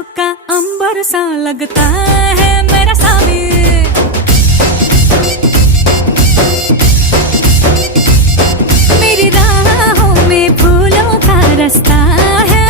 बादलों का अंबर सा लगता है मेरा सामी। मेरी राहों में फूलों का रास्ता है